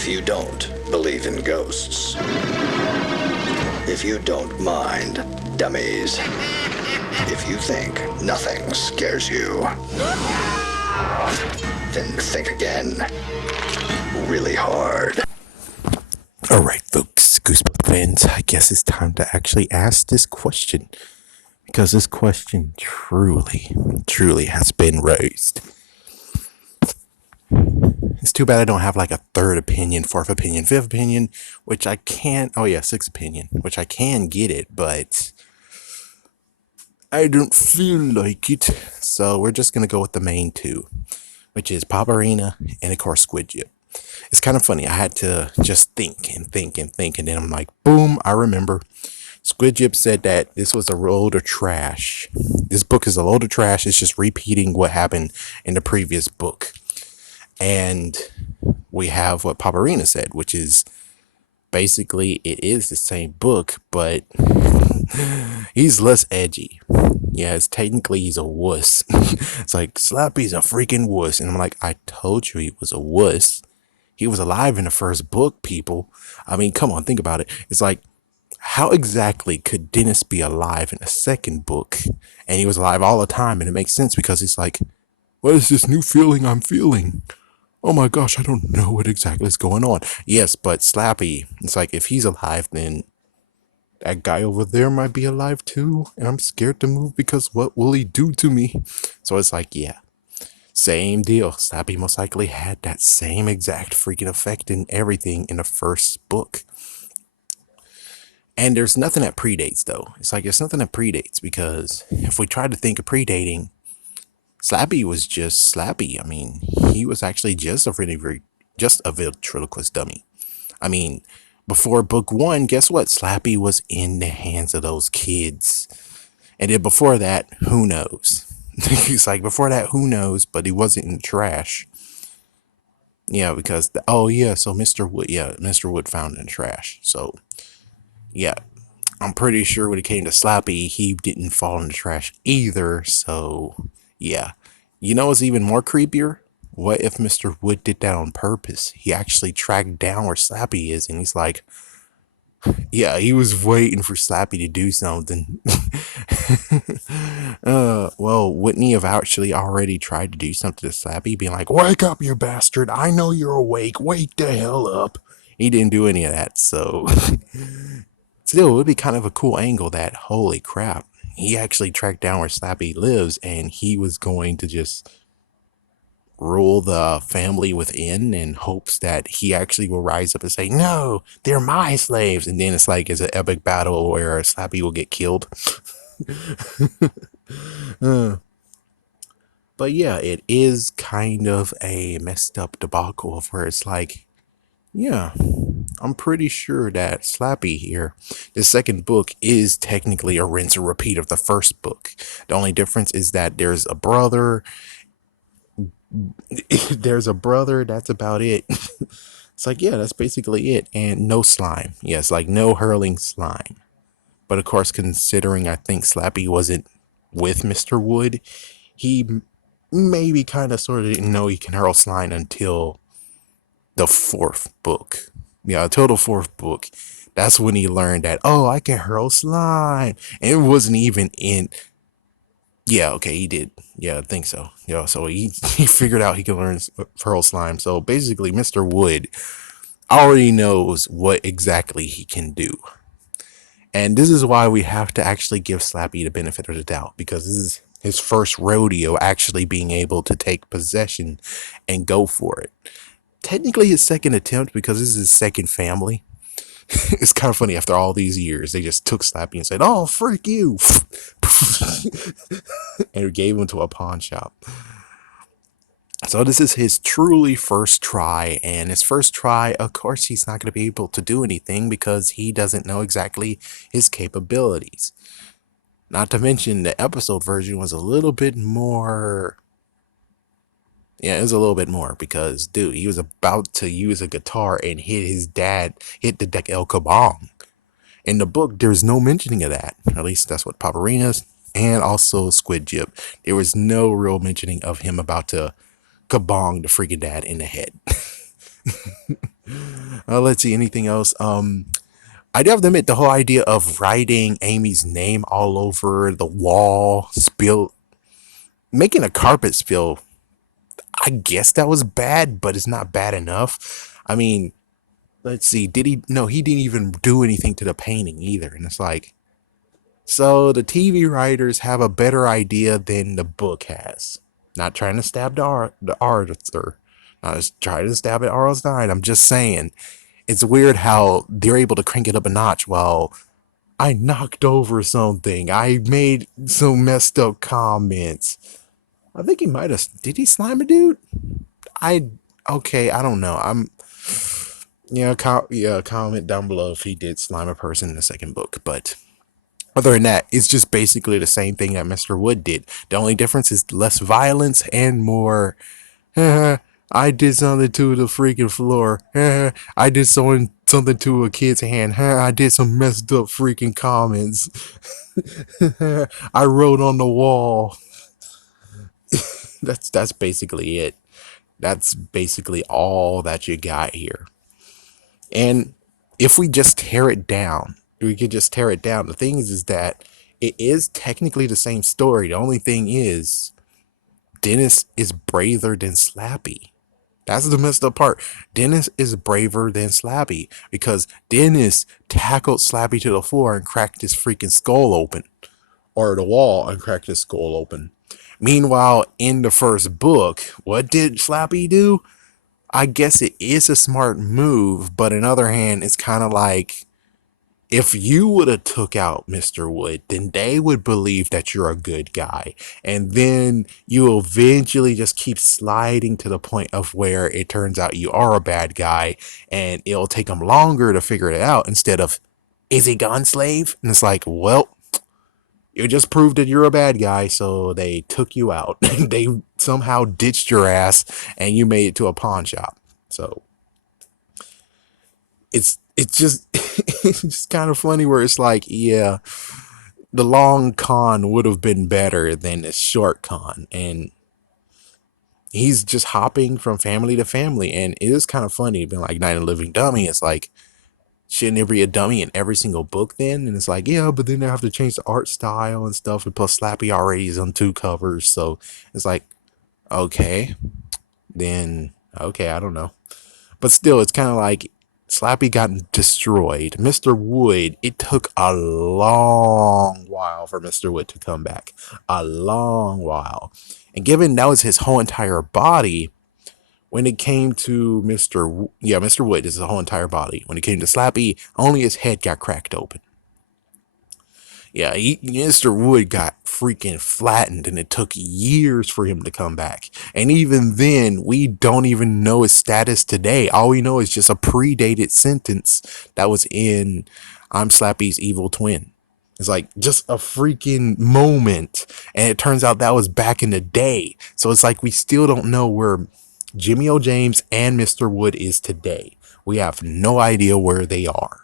If you don't believe in ghosts, if you don't mind dummies, if you think nothing scares you, then think again, really hard. All right, folks, Goosebumps fans, I guess it's time to actually ask this question, because this question truly has been raised. It's too bad I don't have like a third opinion, fourth opinion, fifth opinion, which I can. Oh yeah, sixth opinion, which I can get it, but I don't feel like it. So we're just gonna go with the main two, which is Paparina and of course Squid Jip. It's kind of funny. I had to just think, and then I'm like, boom, I remember. Squid Jip said that this was a load of trash. This book is a load of trash. It's just repeating what happened in the previous book. And we have what Paparina said, which is basically it is the same book, but he's less edgy. Yes, technically he's a wuss. It's like, Slappy's a freaking wuss. And I'm like, I told you he was a wuss. He was alive in the first book, people. I mean, come on, think about it. It's like, how exactly could Dennis be alive in the second book? And he was alive all the time, and it makes sense because it's like, what is this new feeling I'm feeling? Oh my gosh, I don't know what exactly is going on. Yes, but Slappy, it's like, if he's alive, then that guy over there might be alive too. And I'm scared to move because what will he do to me? So it's like, yeah, same deal. Slappy most likely had that same exact freaking effect and everything in the first book. And there's nothing that predates, though. It's like, there's nothing that predates, because if we try to think of predating, Slappy was just Slappy. I mean, he was actually just a ventriloquist dummy. I mean, before book one, guess what? Slappy was in the hands of those kids. And then before that, who knows? It's like, before that, who knows? But he wasn't in the trash. Yeah, because, so Mr. Wood found in the trash. So, yeah, I'm pretty sure when it came to Slappy, he didn't fall in the trash either. So, yeah. You know what's even more creepier? What if Mr. Wood did that on purpose? He actually tracked down where Slappy is, and he's like, yeah, he was waiting for Slappy to do something. Well, wouldn't he have actually already tried to do something to Slappy, being like, wake up, you bastard, I know you're awake, wake the hell up. He didn't do any of that, so still, it would be kind of a cool angle that, holy crap, he actually tracked down where Slappy lives, and he was going to just rule the family within in hopes that he actually will rise up and say, no, they're my slaves. And then it's like, it's an epic battle where Slappy will get killed. But yeah, it is kind of a messed up debacle of where it's like, yeah, I'm pretty sure that Slappy here, the second book, is technically a rinse and repeat of the first book. The only difference is that there's a brother. That's about it. It's like, yeah, that's basically it. And no slime. Yes, like no hurling slime. But of course, considering I think Slappy wasn't with Mr. Wood, he maybe kind of sort of didn't know he can hurl slime until the fourth book. Yeah, until the fourth book. That's when he learned that, oh, I can hurl slime. And it wasn't even in. Yeah, okay, he did. Yeah, I think so. Yeah, so he figured out he can learn hurl slime. So basically, Mr. Wood already knows what exactly he can do. And this is why we have to actually give Slappy the benefit of the doubt, because this is his first rodeo actually being able to take possession and go for it. Technically his second attempt, because this is his second family. It's kind of funny, after all these years, they just took Slappy and said, oh, frick you. And gave him to a pawn shop. So this is his truly first try, and his first try, of course, he's not going to be able to do anything because he doesn't know exactly his capabilities. Not to mention, the episode version was a little bit more. Yeah, it was a little bit more because, dude, he was about to use a guitar and hit the deck El Kabong. In the book, there's no mentioning of that. At least that's what Paparina's and also Squid Jip. There was no real mentioning of him about to kabong the freaking dad in the head. Let's see, anything else? I do have to admit the whole idea of writing Amy's name all over the wall, spill, making a carpet spill. I guess that was bad, but it's not bad enough. I mean, let's see. Did he? No, he didn't even do anything to the painting either. And it's like, so the TV writers have a better idea than the book has. Not trying to stab the author. Not just trying to stab at R.L. Stein. I'm just saying, it's weird how they're able to crank it up a notch while I knocked over something. I made some messed up comments. I think he might have. Did he slime a dude? I okay. I don't know. Comment down below if he did slime a person in the second book. But other than that, it's just basically the same thing that Mr. Wood did. The only difference is less violence and more. I did something to the freaking floor. I did something to a kid's hand. I did some messed up freaking comments. I wrote on the wall. That's basically it. That's basically all that you got here. And if we just tear it down, we could just tear it down. The thing is that it is technically the same story. The only thing is Dennis is braver than Slappy. That's the messed up part. Dennis is braver than Slappy because Dennis tackled Slappy to the floor and cracked his freaking skull open. Or the wall and cracked his skull open. Meanwhile, in the first book, what did Slappy do? I guess it is a smart move, but on the other hand, it's kind of like if you would have took out Mr. Wood, then they would believe that you're a good guy. And then you eventually just keep sliding to the point of where it turns out you are a bad guy and it'll take them longer to figure it out instead of, is he gone, slave? And it's like, well, you just proved that you're a bad guy, so they took you out. They somehow ditched your ass and you made it to a pawn shop. So it's just it's just kind of funny where it's like, yeah, the long con would have been better than the short con, and he's just hopping from family to family, and it is kind of funny being like Night of the Living Dummy. It's like, shouldn't there be a dummy in every single book then? And it's like, yeah, but then they have to change the art style and stuff, and plus Slappy already is on 2 covers, so it's like, okay, then okay, I don't know. But still, it's kind of like Slappy got destroyed. Mr. Wood, it took a long while for Mr. Wood to come back. A long while. And given that was his whole entire body, when it came to Mr. Wood is his whole entire body. When it came to Slappy, only his head got cracked open. Yeah, Mr. Wood got freaking flattened and it took years for him to come back. And even then, we don't even know his status today. All we know is just a predated sentence that was in I'm Slappy's evil twin. It's like just a freaking moment. And it turns out that was back in the day. So it's like we still don't know where Jimmy O. James and Mr. Wood is today. We have no idea where they are.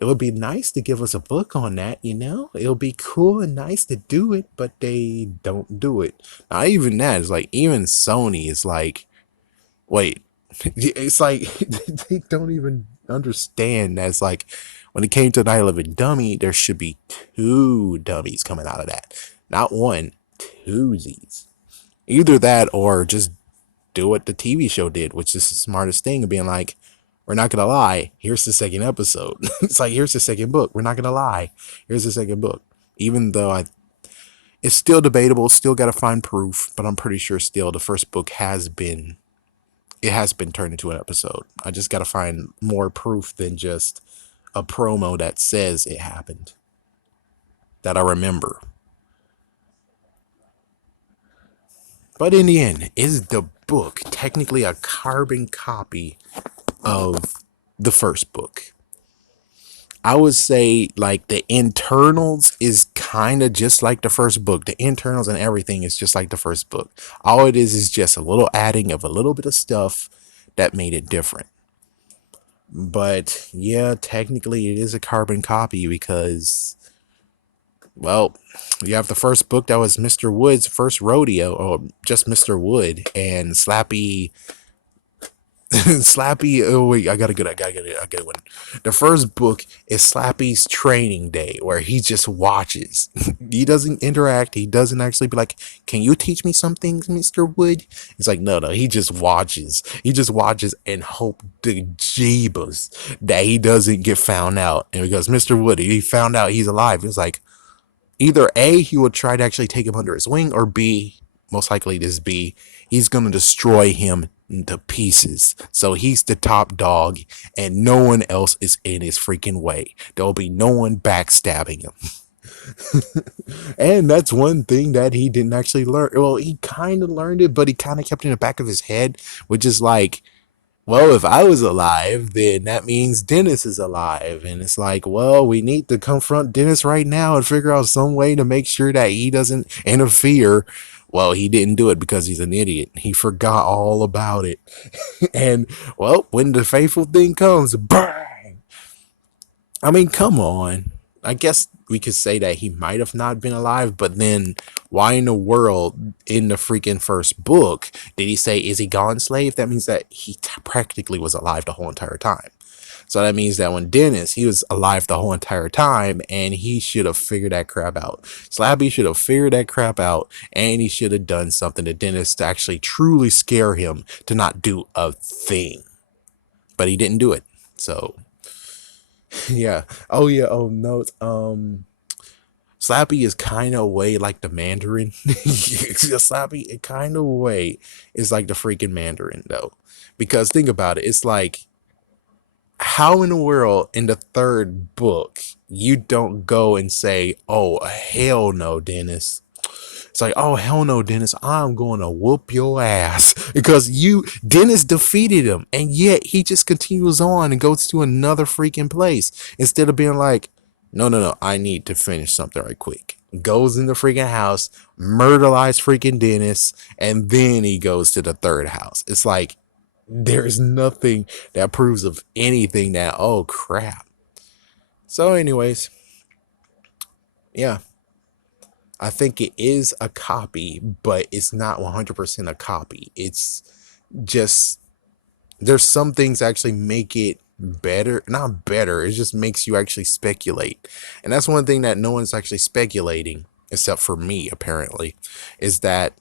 It would be nice to give us a book on that, you know? It would be cool and nice to do it, but they don't do it. Not even that. It's like, even Sony is like, wait, it's like, they don't even understand that it's like, when it came to Night of the Living Dummy, there should be 2 dummies coming out of that. Not one, twosies. Either that or just do what the TV show did, which is the smartest thing of being like, we're not going to lie. Here's the second episode. It's like, here's the second book. We're not going to lie. Here's the second book. Even though it's still debatable, still got to find proof, but I'm pretty sure still the first book has been turned into an episode. I just got to find more proof than just a promo that says it happened that I remember. But in the end, is the book technically a carbon copy of the first book? I would say like the internals is kind of just like the first book. The internals and everything is just like the first book. All it is just a little adding of a little bit of stuff that made it different. But yeah, technically it is a carbon copy because, well, you have the first book that was Mr. Wood's first rodeo, or just Mr. Wood, and Slappy Slappy. Oh wait, I got a one. The first book is Slappy's training day, where he just watches. He doesn't interact. He doesn't actually be like, "Can you teach me some things, Mister Wood?" It's like, no, no. He just watches. He just watches and hope the jeebus that he doesn't get found out. And because Mister Wood, he found out he's alive. It's like, either A, he will try to actually take him under his wing, or B, most likely this B, he's going to destroy him into pieces. So he's the top dog, and no one else is in his freaking way. There'll be no one backstabbing him. And that's one thing that he didn't actually learn. Well, he kind of learned it, but he kind of kept it in the back of his head, which is like, well, if I was alive, then that means Dennis is alive. And it's like, well, we need to confront Dennis right now and figure out some way to make sure that he doesn't interfere. Well, he didn't do it because he's an idiot. He forgot all about it. And, well, when the fateful thing comes, bang! I mean, come on. I guess we could say that he might have not been alive, but then why in the world in the freaking first book did he say, is he gone, slave? That means that he practically was alive the whole entire time. So that means that when Dennis, he was alive the whole entire time, and he should have figured that crap out. Slappy should have figured that crap out, and he should have done something to Dennis to actually truly scare him to not do a thing. But he didn't do it. So yeah. Oh yeah. Oh no. Slappy is kind of way like the Mandarin. Slappy, it kind of way is like the freaking Mandarin though, because think about it. It's like, how in the world in the third book you don't go and say, "Oh hell no, Dennis." It's like, oh hell no, Dennis, I'm going to whoop your ass because Dennis defeated him, and yet he just continues on and goes to another freaking place instead of being like, no, no, no, I need to finish something right quick. Goes in the freaking house, murderized freaking Dennis, and then he goes to the third house. It's like, there's nothing that proves of anything that, oh crap. So, anyways, yeah. I think it is a copy, but it's not 100% a copy. It's just, there's some things actually make it better. Not better, it just makes you actually speculate. And that's one thing that no one's actually speculating, except for me, apparently, is that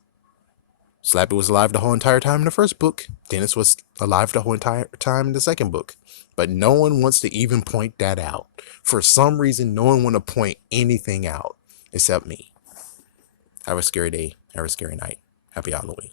Slappy was alive the whole entire time in the first book. Dennis was alive the whole entire time in the second book. But no one wants to even point that out. For some reason, no one want to point anything out except me. Have a scary day. Have a scary night. Happy Halloween.